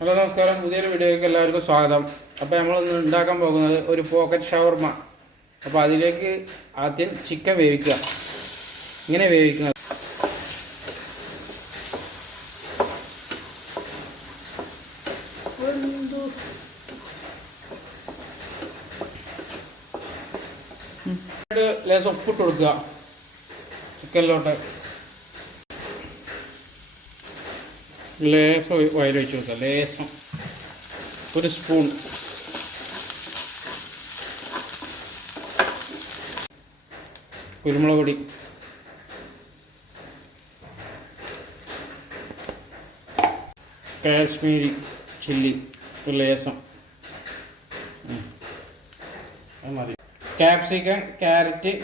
Hello നമസ്കാരം, പുതിയൊരു വീഡിയോയ്ക്ക് എല്ലാവർക്കും സ്വാഗതം. അപ്പോൾ നമ്മളിന്ന് ഉണ്ടാക്കാൻ പോകുന്നത് ഒരു പോക്കറ്റ് ഷവർമ. അപ്പോൾ അതിലേക്ക് ആദ്യം ചിക്കൻ വേവിക്കുക. ഇങ്ങനെ വേവിക്കുന്നത് ലേശം ഉപ്പിട്ട് കൊടുക്കുക ചിക്കനിലോട്ട്. ലേശം ഓയിൽ ഒഴിച്ച് കൊടുക്കുക, ലേശം ഒരു സ്പൂൺ. കുരുമുളക് പൊടി, കാശ്മീരി ചില്ലി ഒരു ലേശം മതി. ക്യാപ്സിക്കം, ക്യാരറ്റ്,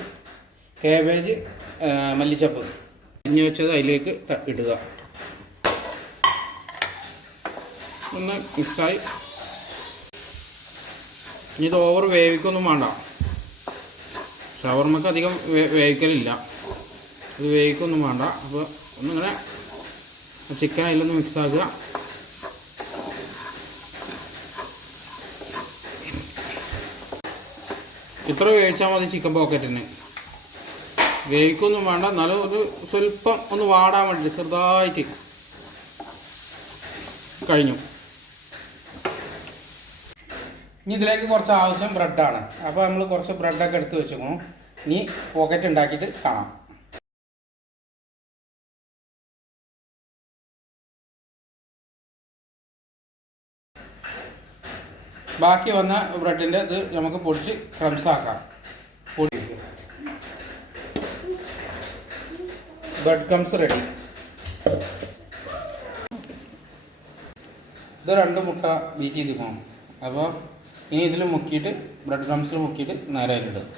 കാബേജ്, മല്ലിച്ചപ്പ് അരിഞ്ഞു വെച്ചത് അതിലേക്ക് ഇടുക. ഒന്ന് മിക്സായി. ഇനി ഇത് ഓവർ വേവിക്കൊന്നും വേണ്ട. ഷവർമക്ക് അധികം വേവിക്കലില്ല, ഇത് വേവിക്കൊന്നും വേണ്ട. അപ്പോൾ ഒന്നിങ്ങനെ ചിക്കൻ അതിലൊന്ന് മിക്സാക്കുക. ഇത്ര വേവിച്ചാൽ മതി ചിക്കൻ പോക്കറ്റിന്. വേവിക്കൊന്നും വേണ്ട, എന്നാലും ഒരു സ്വല്പം ഒന്ന് വാടാൻ വേണ്ടി ചെറുതായിട്ട്. കഴിഞ്ഞു. ഇനി ഇതിലേക്ക് കുറച്ച് ആവശ്യം ബ്രെഡാണ്. അപ്പോൾ നമ്മൾ കുറച്ച് ബ്രെഡൊക്കെ എടുത്ത് വെച്ചേക്കണം. ഇനി പോക്കറ്റ് ഉണ്ടാക്കിയിട്ട് കാണാം. ബാക്കി വന്ന ബ്രെഡിൻ്റെ ഇത് നമുക്ക് പൊടിച്ച് ക്രംസ് ആക്കാം. Bread crumbs ready. ഇത് 2 മുട്ട ബീറ്റ് ചെയ്ത് പോകണം. അപ്പോൾ ഇനി ഇതിൽ മുക്കിയിട്ട് ബ്രെഡ് ക്രംസിൽ മുക്കിയിട്ട് നേരെ അതിലിടും.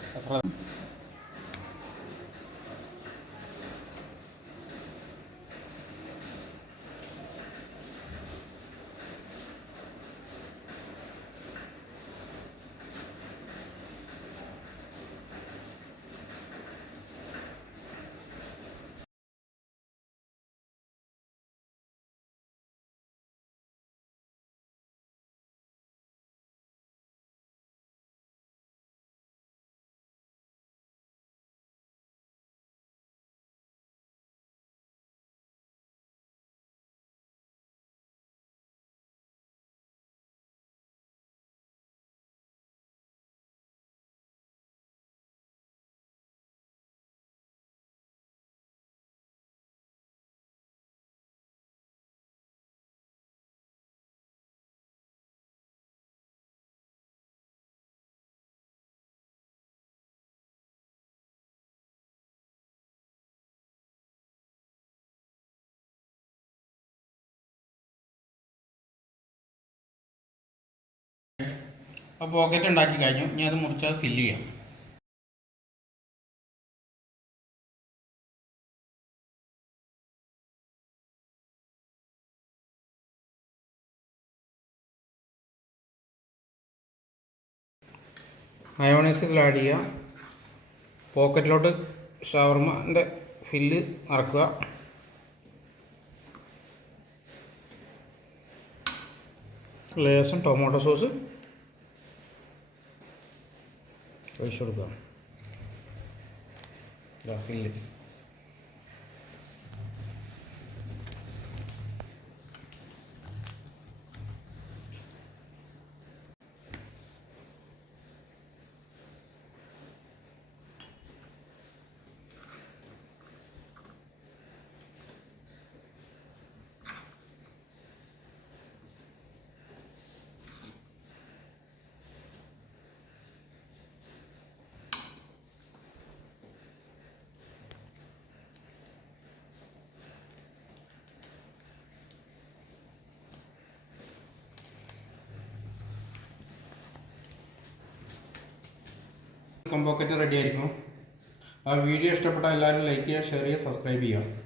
അപ്പോൾ പോക്കറ്റ് ഉണ്ടാക്കി കഴിഞ്ഞു. ഇനി അത് മുറിച്ചത് ഫില്ല് ചെയ്യാം. മയോണൈസ് ഇതിൽ ആഡ് ചെയ്യുക. പോക്കറ്റിലോട്ട് ഷവർമൻ്റെ ഫില്ല് നിറക്കുക. ലേശം ടൊമാറ്റോ സോസ് ഒഴിച്ചു കൊടുക്കുക. ഫില്ല് പോക്കറ്റ് റെഡി ആയിരിക്കും. ആ വീഡിയോ ഇഷ്ടപ്പെട്ടാൽ എല്ലാവരും ലൈക്ക് ചെയ്യുക, ഷെയർ ചെയ്യുക, സബ്സ്ക്രൈബ് ചെയ്യുക.